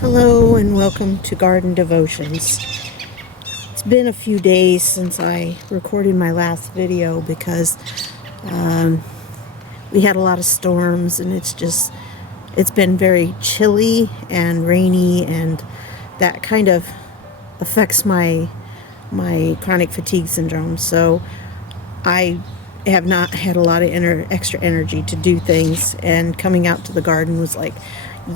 Hello and welcome to Garden Devotions. It's been a few days since I recorded my last video because we had a lot of storms and it's been very chilly and rainy, and that kind of affects my chronic fatigue syndrome. So I have not had a lot of extra energy to do things, and coming out to the garden was like,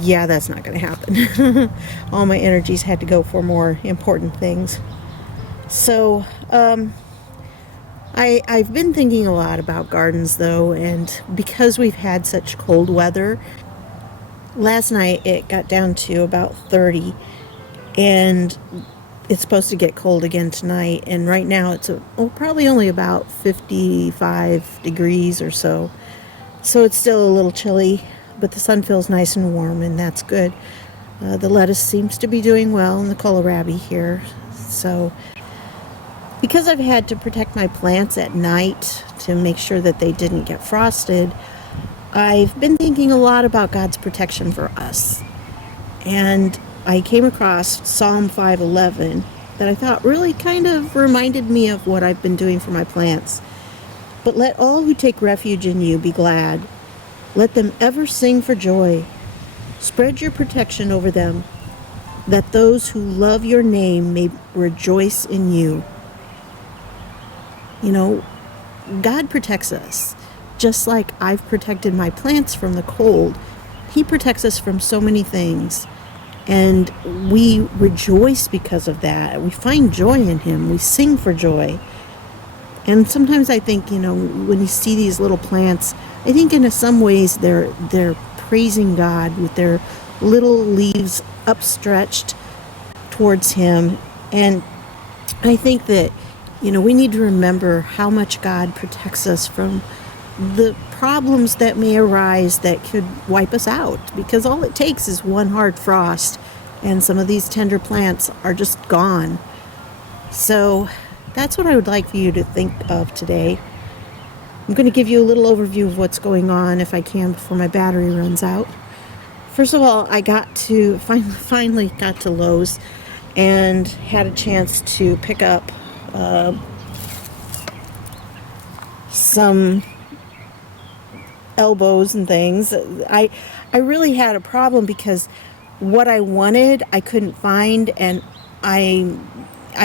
yeah, that's not going to happen. All my energies had to go for more important things. So I've been thinking a lot about gardens though, and because we've had such cold weather, last night it got down to about 30, and it's supposed to get cold again tonight, and right now it's probably only about 55 degrees or so. So it's still a little chilly, but the sun feels nice and warm, and that's good. The lettuce seems to be doing well, and the kohlrabi here. So because I've had to protect my plants at night to make sure that they didn't get frosted, I've been thinking a lot about God's protection for us. And I came across Psalm 5:11 that I thought really kind of reminded me of what I've been doing for my plants. But let all who take refuge in you be glad. Let them ever sing for joy. Spread your protection over them, that those who love your name may rejoice in you. You know, God protects us. Just like I've protected my plants from the cold, He protects us from so many things. And we rejoice because of that. We find joy in Him. We sing for joy. And sometimes I think, when you see these little plants, I think in some ways they're praising God with their little leaves upstretched towards Him. And I think that, we need to remember how much God protects us from the problems that may arise that could wipe us out, because all it takes is one hard frost and some of these tender plants are just gone. So that's what I would like for you to think of today. I'm going to give you a little overview of what's going on, if I can, before my battery runs out. First of all, I finally got to Lowe's and had a chance to pick up some elbows and things. I really had a problem because what I wanted I couldn't find, and I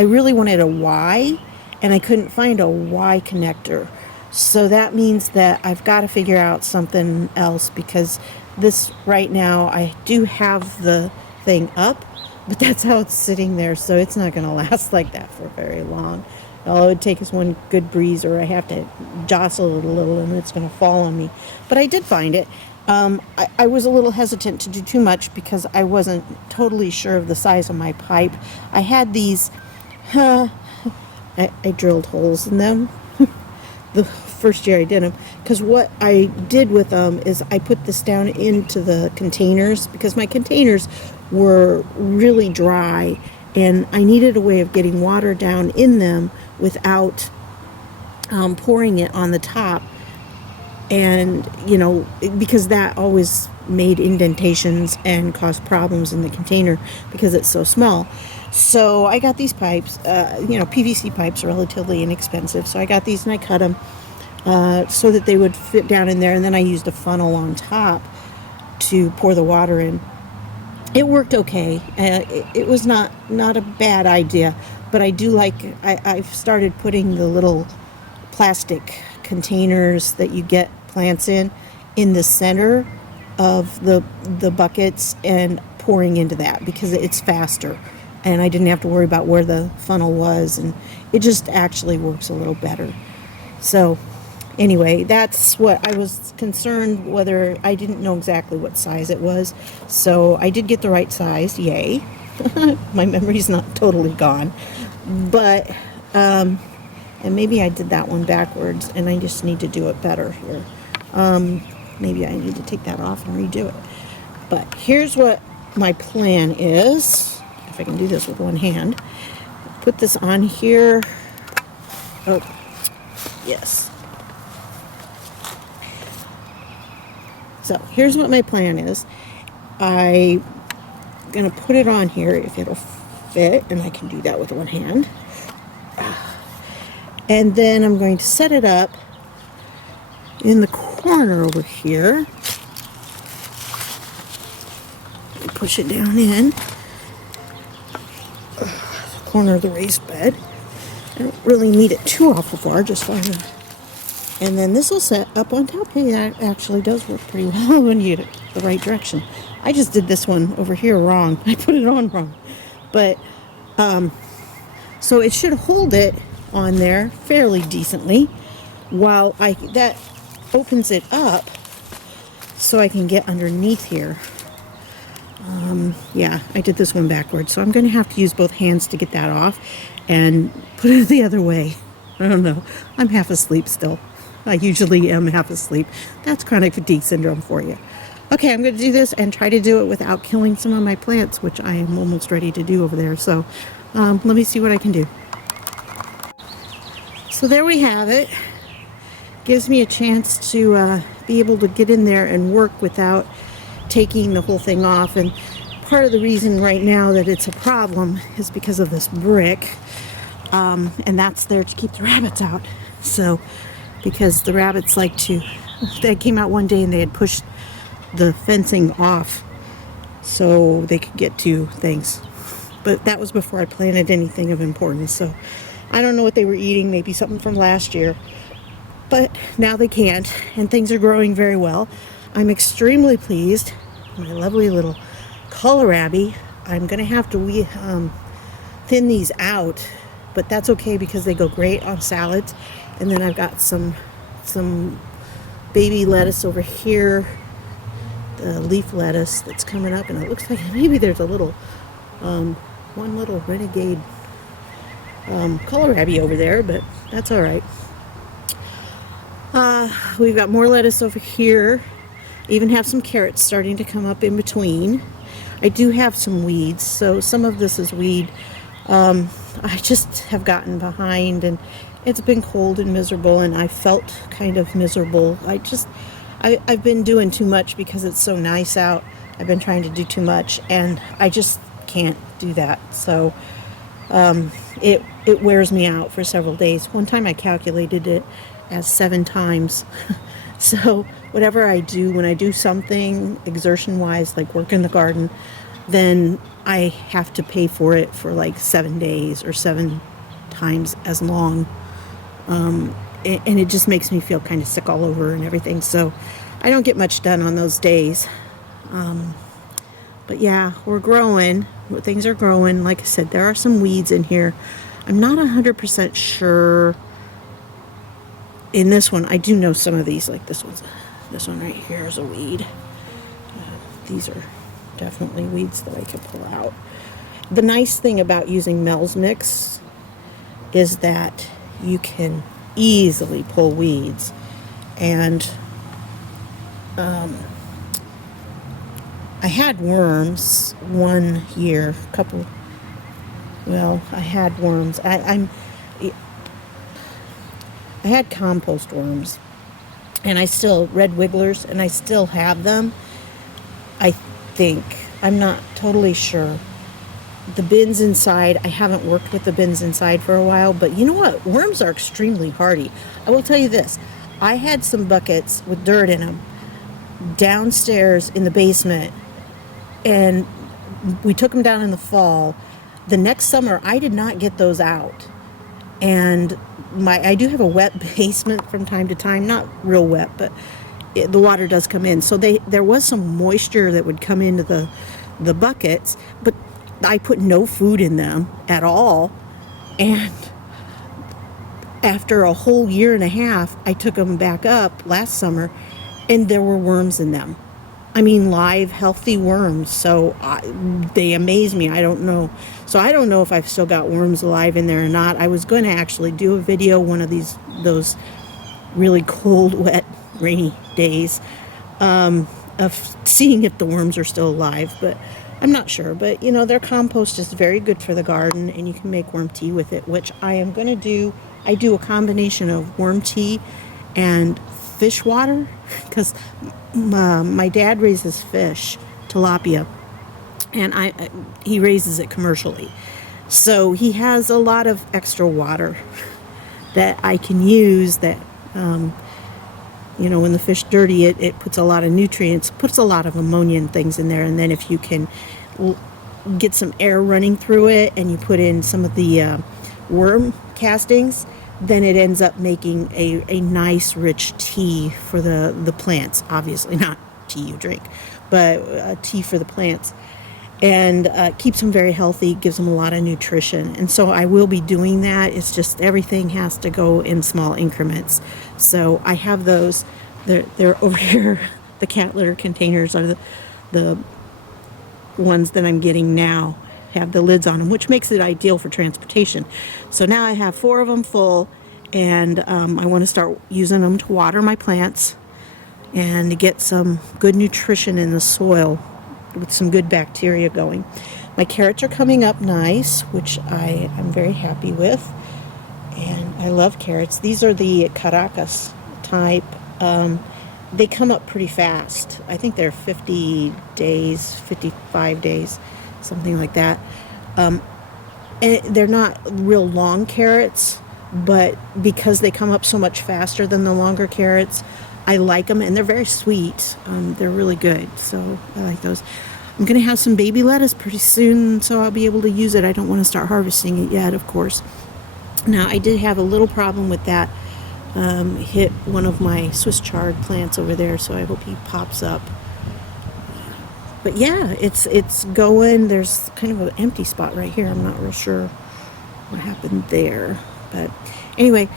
really wanted a Y, and I couldn't find a Y connector. So that means that I've got to figure out something else, because this right now, I do have the thing up, but that's how it's sitting there, so it's not going to last like that for very long. All it would take is one good breeze, or I have to jostle it a little and it's going to fall on me. But I did find it. I was a little hesitant to do too much because I wasn't totally sure of the size of my pipe. I had these, I drilled holes in them the first year I did them, because what I did with them is I put this down into the containers, because my containers were really dry and I needed a way of getting water down in them without pouring it on the top. And because that always made indentations and caused problems in the container because it's so small. So I got these pipes. PVC pipes are relatively inexpensive, so I got these and I cut them so that they would fit down in there, and then I used a funnel on top to pour the water in. It worked okay. It was not a bad idea, but I do I've started putting the little plastic containers that you get plants in the center of the buckets and pouring into that, because it's faster, and I didn't have to worry about where the funnel was, and it just actually works a little better. So anyway, that's what I was concerned, whether I didn't know exactly what size it was. So I did get the right size, yay. My memory's not totally gone, but and maybe I did that one backwards, and I just need to do it better here. Maybe I need to take that off and redo it. But here's what my plan is, if I can do this with one hand. Put this on here. Oh, yes. So here's what my plan is. I going to put it on here if it'll fit, and I can do that with one hand. And then I'm going to set it up in the corner over here. Push it down in the corner of the raised bed. I don't really need it too awful far, just far enough. And then this will set up on top. Hey, that actually does work pretty well when you get it the right direction. I just did this one over here wrong. I put it on wrong. But, so it should hold it on there fairly decently while that opens it up so I can get underneath here. Yeah, I did this one backwards, so I'm going to have to use both hands to get that off and put it the other way. I don't know. I'm half asleep still. I usually am half asleep. That's chronic fatigue syndrome for you. Okay, I'm going to do this and try to do it without killing some of my plants, which I am almost ready to do over there. So let me see what I can do. So there we have it. Gives me a chance to be able to get in there and work without taking the whole thing off. And part of the reason right now that it's a problem is because of this brick. And that's there to keep the rabbits out. So, because the rabbits like to, they came out one day and they had pushed the fencing off so they could get to things. But that was before I planted anything of importance. So I don't know what they were eating, maybe something from last year. But now they can't, and things are growing very well. I'm extremely pleased. My lovely little kohlrabi. I'm going to have to thin these out, but that's okay because they go great on salads. And then I've got some baby lettuce over here, the leaf lettuce that's coming up, and it looks like maybe there's a little, one little renegade kohlrabi over there, but that's all right. We've got more lettuce over here. Even have some carrots starting to come up in between. I do have some weeds, so some of this is weed. I just have gotten behind, and it's been cold and miserable, and I felt kind of miserable. I've been doing too much because it's so nice out. I've been trying to do too much, and I just can't do that. So it wears me out for several days. One time I calculated it as 7 times. So whatever I do, when I do something exertion-wise, like work in the garden, then I have to pay for it for like 7 days or 7 times as long. And it just makes me feel kind of sick all over and everything. So I don't get much done on those days. But yeah, we're growing. Things are growing. Like I said, there are some weeds in here. I'm not 100% sure. In this one, I do know some of these, like this one right here is a weed. These are definitely weeds that I can pull out. The nice thing about using Mel's Mix is that you can easily pull weeds. And I had worms one year, I had worms. I had compost worms, and red wigglers, and I still have them. I think. I'm not totally sure. The bins inside, I haven't worked with the bins inside for a while, but you know what? Worms are extremely hardy. I will tell you this. I had some buckets with dirt in them downstairs in the basement, and we took them down in the fall. The next summer, I did not get those out. And I do have a wet basement from time to time, not real wet, but the water does come in. So there was some moisture that would come into the buckets, but I put no food in them at all. And after a whole year and a half, I took them back up last summer, and there were worms in them. I mean, live, healthy worms. So they amaze me. I don't know. So I don't know if I've still got worms alive in there or not. I was going to actually do a video one of those really cold, wet, rainy days of seeing if the worms are still alive. But I'm not sure. But, their compost is very good for the garden, and you can make worm tea with it, which I am going to do. I do a combination of worm tea and fish water, because my dad raises fish, tilapia, and he raises it commercially. So he has a lot of extra water that I can use that, when the fish dirty, it puts a lot of nutrients, puts a lot of ammonia and things in there. And then if you can get some air running through it and you put in some of the worm castings, then it ends up making a nice rich tea for the plants. Obviously not tea you drink, but tea for the plants. And keeps them very healthy, gives them a lot of nutrition. And so I will be doing that. It's just everything has to go in small increments. So I have those. They're over here. The cat litter containers are the ones that I'm getting now, have the lids on them, which makes it ideal for transportation. So now I have 4 of them full, and I want to start using them to water my plants and to get some good nutrition in the soil with some good bacteria going. My carrots are coming up nice, which I am very happy with, and I love carrots. These are the Caracas type. They come up pretty fast. I think they're 50 days, 55 days, something like that. And they're not real long carrots, but because they come up so much faster than the longer carrots, I like them, and they're very sweet. They're really good, so I like those. I'm going to have some baby lettuce pretty soon, so I'll be able to use it. I don't want to start harvesting it yet, of course. Now, I did have a little problem with that. Hit one of my Swiss chard plants over there, so I hope he pops up. But yeah, it's going. There's kind of an empty spot right here. I'm not real sure what happened there. But anyway,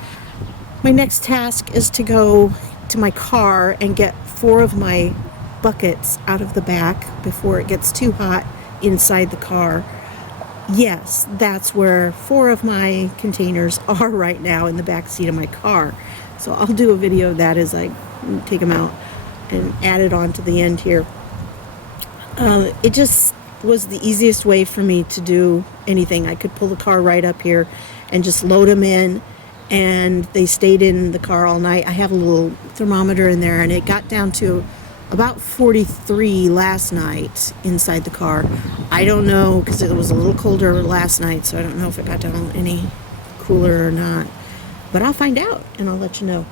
my next task is to go to my car and get 4 of my buckets out of the back before it gets too hot inside the car. Yes, that's where 4 of my containers are right now, in the back seat of my car. So I'll do a video of that as I take them out and add it on to the end here. It just was the easiest way for me to do anything. I could pull the car right up here and just load them in, and they stayed in the car all night. I have a little thermometer in there, and it got down to about 43 last night inside the car. I don't know, because it was a little colder last night, so I don't know if it got down any cooler or not. But I'll find out, and I'll let you know.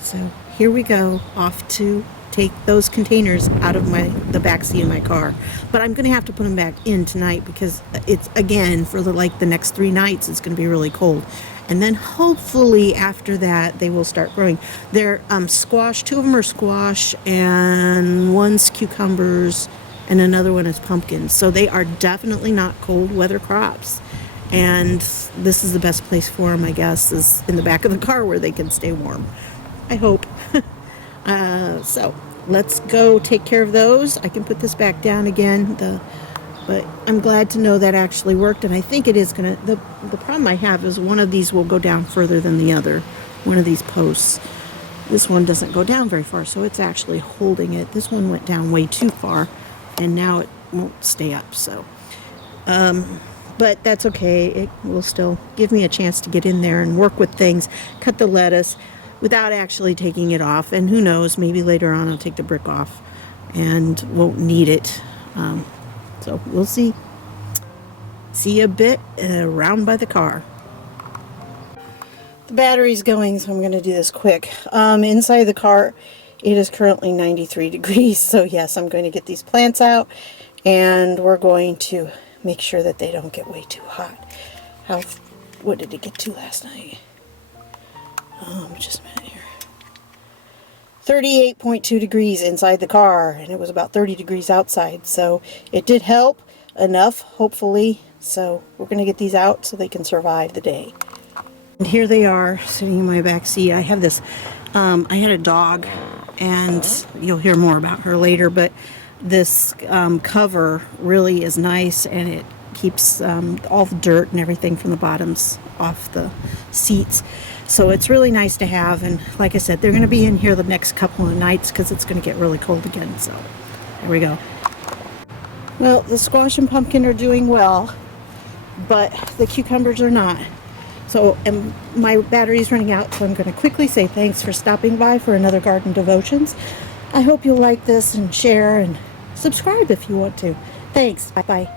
So here we go, off to take those containers out of the back seat of my car. But I'm going to have to put them back in tonight, because it's, again, for the next 3 nights, it's going to be really cold. And then hopefully after that, they will start growing. They're squash. 2 of them are squash, and one's cucumbers, and another one is pumpkins. So they are definitely not cold weather crops. And this is the best place for them, I guess, is in the back of the car where they can stay warm. I hope. So let's go take care of those. I can put this back down again. But I'm glad to know that actually worked, and I think it is going to. The problem I have is one of these will go down further than the other, one of these posts. This one doesn't go down very far, so it's actually holding it. This one went down way too far, and now it won't stay up. So, but that's okay. It will still give me a chance to get in there and work with things, cut the lettuce without actually taking it off. And who knows, maybe later on I'll take the brick off and won't need it. So we'll see. See you a bit around by the car. The battery's going, so I'm going to do this quick. Inside the car, it is currently 93 degrees. So yes, I'm going to get these plants out, and we're going to make sure that they don't get way too hot. What did it get to last night? Just a minute here. 38.2 degrees inside the car, and it was about 30 degrees outside, so it did help enough, hopefully. So we're going to get these out so they can survive the day. And here they are, sitting in my back seat. I have this, I had a dog, and you'll hear more about her later, but this cover really is nice, and it keeps all the dirt and everything from the bottoms off the seats. So it's really nice to have, and like I said, they're going to be in here the next couple of nights because it's going to get really cold again. So there we go. Well, the squash and pumpkin are doing well, but the cucumbers are not. So my battery's running out, so I'm going to quickly say thanks for stopping by for another Garden Devotions. I hope you'll like this and share and subscribe if you want to. Thanks. Bye.